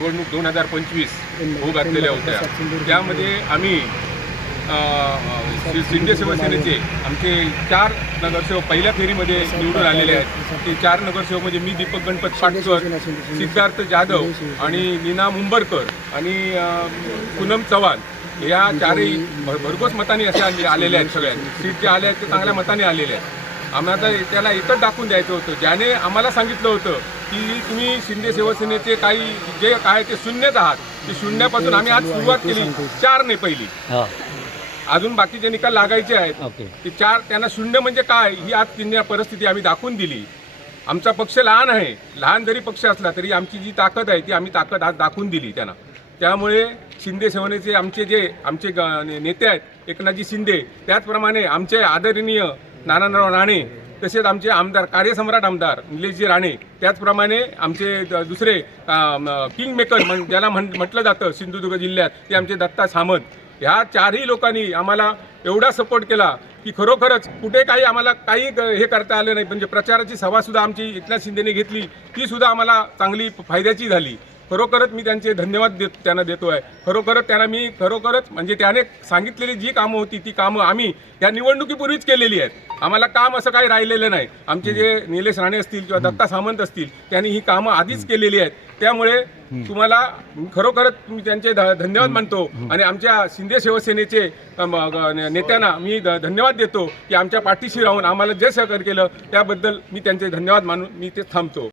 निवडणूक 2025 होऊ घातलेल्या होत्या। त्यामध्ये आम्ही शिंदे शिवसेनेचे आमचे 4 नगरसेवक पहिल्या फेरीमध्ये निवडून आलेले आहेत। ते 4 नगरसेवक म्हणजे मी दीपक गणपत पाटकर, सिद्धार्थ जाधव आणि नीना मुंबरकर आणि पूनम चव्हाण या 4ही भरघोस मतांनी असे आलेले आहेत। सगळ्यांनी सीट जे आले आहेत ते चांगल्या मतांनी आलेले आहेत। आम्हाला त्याला एकच दाखवून द्यायचं होतं, ज्याने आम्हाला सांगितलं होतं की तुम्ही शिंदे शिवसेनेचे काही जे काय ते शून्यच आहात, ते शून्यापासून आम्ही आज सुरुवात केली 4 ने पहिली। अजून बाकीचे निकाल लागायचे आहेत। ते 4 त्यांना शून्य म्हणजे काय ही आज त्यांनी परिस्थिती आम्ही दाखवून दिली। आमचा पक्ष लहान आहे, लहान जरी पक्ष असला तरी आमची जी ताकद आहे ती आम्ही ताकद आज दाखवून दिली त्यांना। त्यामुळे शिंदे सेनेचे आमचे नेते आहेत एकनाथजी शिंदे, त्याचप्रमाणे आमचे आदरणीय नानाराव राणे, तसेच आमचे आमदार कार्यसम्राट आमदार निलेशजी राणे, त्याचप्रमाणे आमचे दुसरे किंग मेकर ज्याला म्हटलं जातं सिंधुदुर्ग जिल्ह्यात ते आमचे दत्ता सामंत, ह्या 4ही लोकांनी आम्हाला एवढा सपोर्ट केला की खरोखरच कुठे काही आम्हाला काही हे करता आलं नाही। म्हणजे प्रचाराची सभासुद्धा आमची एकनाथ शिंदेने घेतली, ती सुद्धा आम्हाला चांगली फायद्याची झाली। खरोखरच मी त्यांचे धन्यवाद त्यांना देतो आहे। खरोखरच त्यांना मी म्हणजे त्याने सांगितलेली जी कामं होती ती कामं आम्ही या निवडणुकीपूर्वीच केलेली आहेत। आम्हाला काम असं काही राहिलेलं नाही। आमचे जे निलेश राणे असतील किंवा दत्ता सामंत असतील त्यांनी ही कामं आधीच केलेली आहेत। त्यामुळे तुम्हाला खरोखरच मी त्यांचे धन्यवाद मानतो आणि आमच्या शिंदे शिवसेनेचे नेत्यांना मी धन्यवाद देतो की आमच्या पाठीशी राहून आम्हाला जे सहकार्य केलं त्याबद्दल मी त्यांचे धन्यवाद मानून मी ते थांबतो।